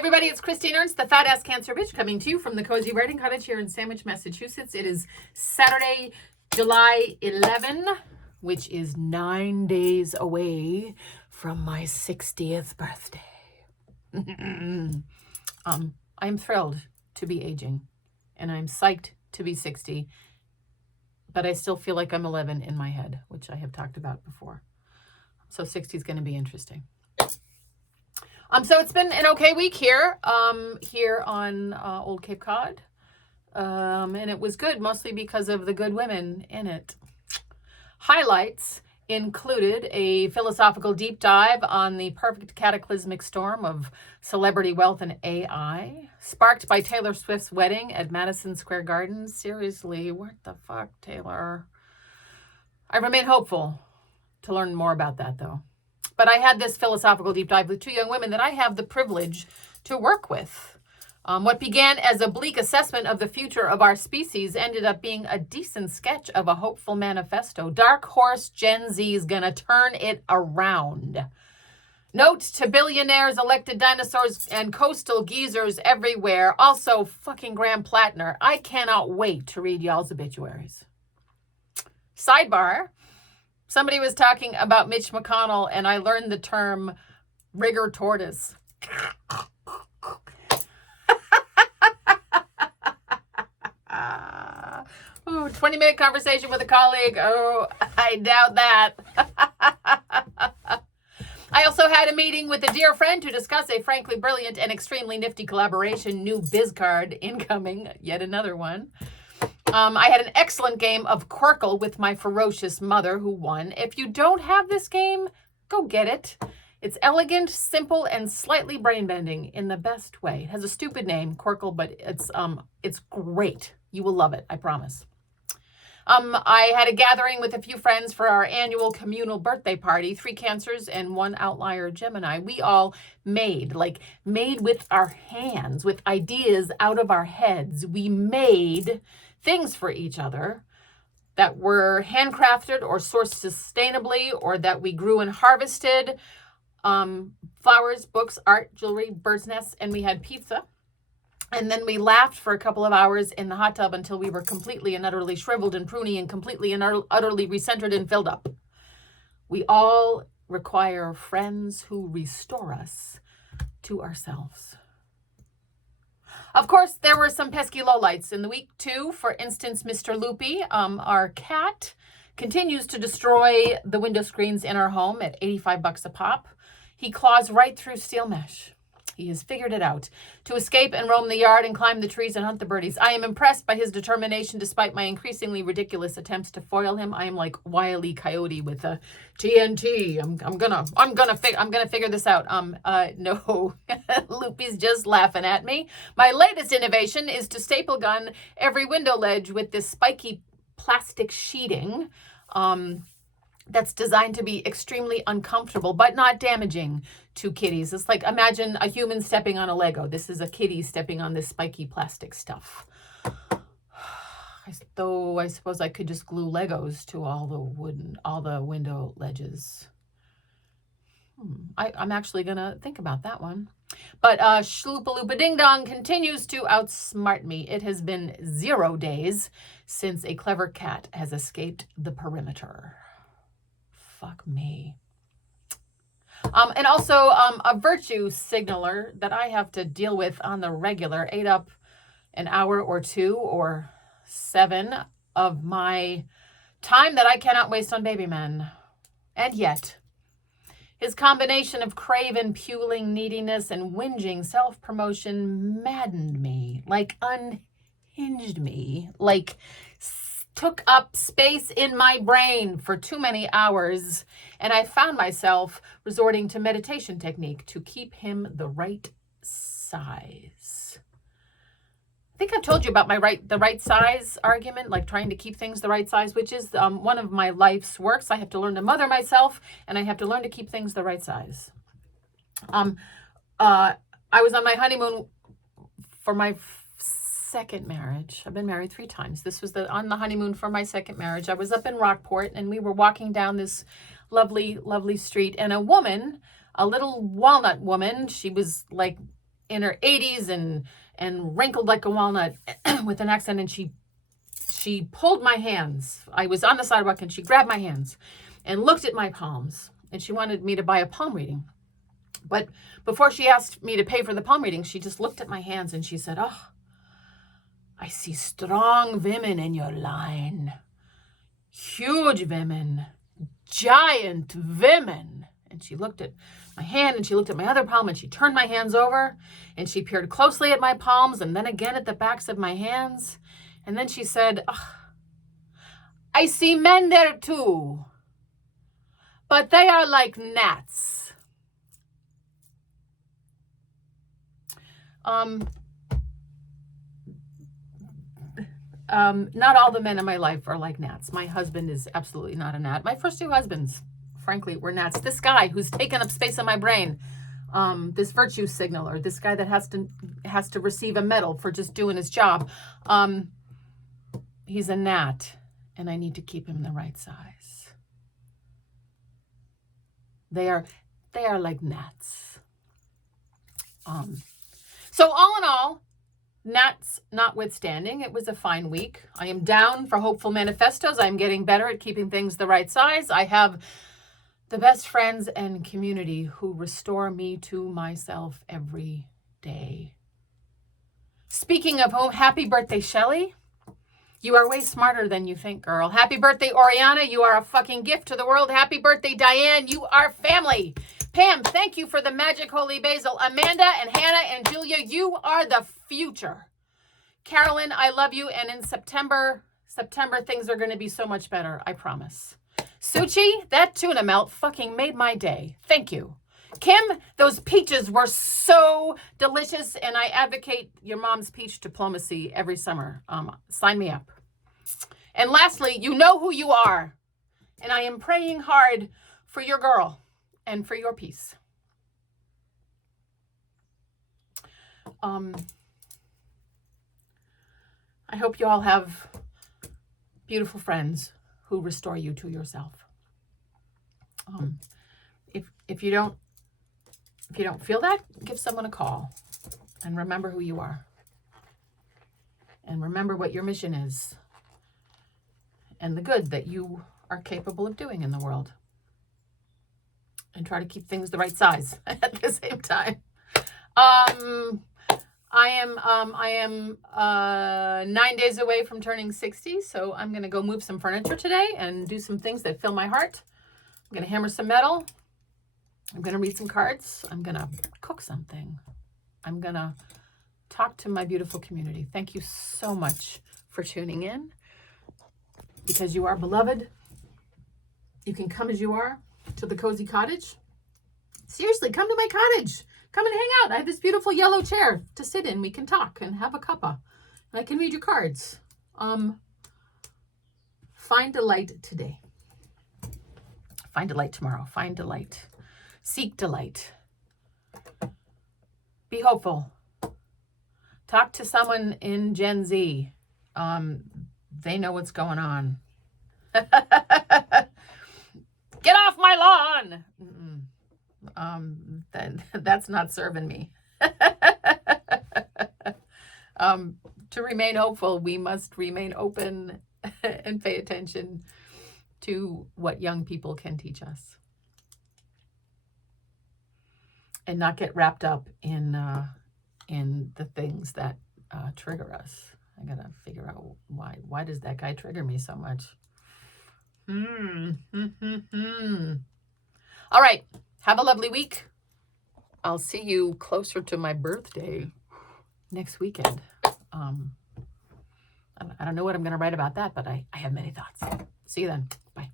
everybody, it's Christine Ernst, the Fat Ass Cancer Bitch, coming to you from the Cozy Writing Cottage here in Sandwich, Massachusetts. It is Saturday, July 11, which is 9 days away from my 60th birthday. I'm thrilled to be aging, and I'm psyched to be 60, but I still feel like I'm 11 in my head, which I have talked about before. So 60 is going to be interesting. So it's been an okay week here on Old Cape Cod. And it was good, mostly because of the good women in it. Highlights included a philosophical deep dive on the perfect cataclysmic storm of celebrity wealth and AI, sparked by Taylor Swift's wedding at Madison Square Garden. Seriously, what the fuck, Taylor? I remain hopeful to learn more about that, though. But I had this philosophical deep dive with two young women that I have the privilege to work with. What began as a bleak assessment of the future of our species ended up being a decent sketch of a hopeful manifesto. Dark Horse Gen Z is going to turn it around. Note to billionaires, elected dinosaurs, and coastal geezers everywhere. Also, fucking Graham Plattner. I cannot wait to read y'all's obituaries. Sidebar. Somebody was talking about Mitch McConnell, and I learned the term rigor tortoise. Ooh, 20-minute conversation with a colleague. Oh, I doubt that. I also had a meeting with a dear friend to discuss a frankly brilliant and extremely nifty collaboration. New biz card incoming, yet another one. I had an excellent game of Quirkle with my ferocious mother, who won. If you don't have this game, go get it. It's elegant, simple, and slightly brain-bending in the best way. It has a stupid name, Quirkle, but it's great. You will love it, I promise. I had a gathering with a few friends for our annual communal birthday party. 3 Cancers and 1 outlier Gemini. We all made with our hands, with ideas out of our heads. We made things for each other that were handcrafted or sourced sustainably, or that we grew and harvested. Flowers, books, art, jewelry, bird's nests, and we had pizza. And then we laughed for a couple of hours in the hot tub until we were completely and utterly shriveled and pruny and completely and utterly recentered and filled up. We all require friends who restore us to ourselves. Of course, there were some pesky lowlights in the week, too. For instance, Mr. Loopy, our cat, continues to destroy the window screens in our home at $85 a pop. He claws right through steel mesh. He has figured it out to escape and roam the yard and climb the trees and hunt the birdies. I am impressed by his determination despite my increasingly ridiculous attempts to foil him. I am like Wile E. Coyote with a TNT. I'm gonna figure this out. No, Loopy's just laughing at me. My latest innovation is to staple gun every window ledge with this spiky plastic sheeting. That's designed to be extremely uncomfortable, but not damaging to kitties. It's like, imagine a human stepping on a Lego. This is a kitty stepping on this spiky plastic stuff. Though I suppose I could just glue Legos to all the window ledges. I'm actually gonna think about that one. But Shloopaloopa Ding Dong continues to outsmart me. It has been 0 days since a clever cat has escaped the perimeter. Fuck me. And also a virtue signaler that I have to deal with on the regular ate up an hour or 2 or 7 of my time that I cannot waste on baby men. And yet, his combination of craven, puling neediness and whinging self-promotion maddened me, like unhinged me, like took up space in my brain for too many hours, and I found myself resorting to meditation technique to keep him the right size. I think I've told you about the right size argument, like trying to keep things the right size, which is one of my life's works. I have to learn to mother myself, and I have to learn to keep things the right size. I was on my honeymoon for my second marriage. I've been married 3 times. This was on the honeymoon for my second marriage. I was up in Rockport, and we were walking down this lovely, lovely street, and a woman, a little walnut woman, she was like in her 80s and wrinkled like a walnut with an accent, and she pulled my hands. I was on the sidewalk and she grabbed my hands and looked at my palms, and she wanted me to buy a palm reading. But before she asked me to pay for the palm reading, she just looked at my hands and she said, "Oh, I see strong women in your line. Huge women, giant women." And she looked at my hand and she looked at my other palm and she turned my hands over and she peered closely at my palms and then again at the backs of my hands. And then she said, "Oh, I see men there too, but they are like gnats." Not all the men in my life are like gnats. My husband is absolutely not a gnat. My first two husbands, frankly, were gnats. This guy who's taken up space in my brain, this virtue signaler, this guy that has to receive a medal for just doing his job, he's a gnat, and I need to keep him the right size. They are like gnats. So all in all, gnats notwithstanding, it was a fine week. I am down for hopeful manifestos. I'm getting better at keeping things the right size. I have the best friends and community who restore me to myself every day. Speaking of whom, happy birthday, Shelley. You are way smarter than you think, girl. Happy birthday, Oriana. You are a fucking gift to the world. Happy birthday, Diane. You are family. Pam, thank you for the magic holy basil. Amanda and Hannah and Julia, you are the future. Carolyn, I love you. And in September, things are going to be so much better. I promise. Suchi, that tuna melt fucking made my day. Thank you. Kim, those peaches were so delicious, and I advocate your mom's peach diplomacy every summer. Sign me up. And lastly, you know who you are, and I am praying hard for your girl and for your peace. I hope you all have beautiful friends who restore you to yourself. If you don't feel that, give someone a call and remember who you are. And remember what your mission is and the good that you are capable of doing in the world. And try to keep things the right size at the same time. I am 9 days away from turning 60, so I'm going to go move some furniture today and do some things that fill my heart. I'm going to hammer some metal. I'm going to read some cards. I'm going to cook something. I'm going to talk to my beautiful community. Thank you so much for tuning in, because you are beloved. You can come as you are to the cozy cottage. Seriously, come to my cottage. Come and hang out. I have this beautiful yellow chair to sit in. We can talk and have a cuppa. And I can read your cards. Find delight today. Find delight tomorrow. Find delight. Seek delight. Be hopeful. Talk to someone in Gen Z. They know what's going on. Get off my lawn. That's not serving me. To remain hopeful, we must remain open and pay attention to what young people can teach us, and not get wrapped up in the things that trigger us. I gotta figure out why does that guy trigger me so much. All right. Have a lovely week. I'll see you closer to my birthday next weekend. I don't know what I'm going to write about that, but I have many thoughts. See you then. Bye.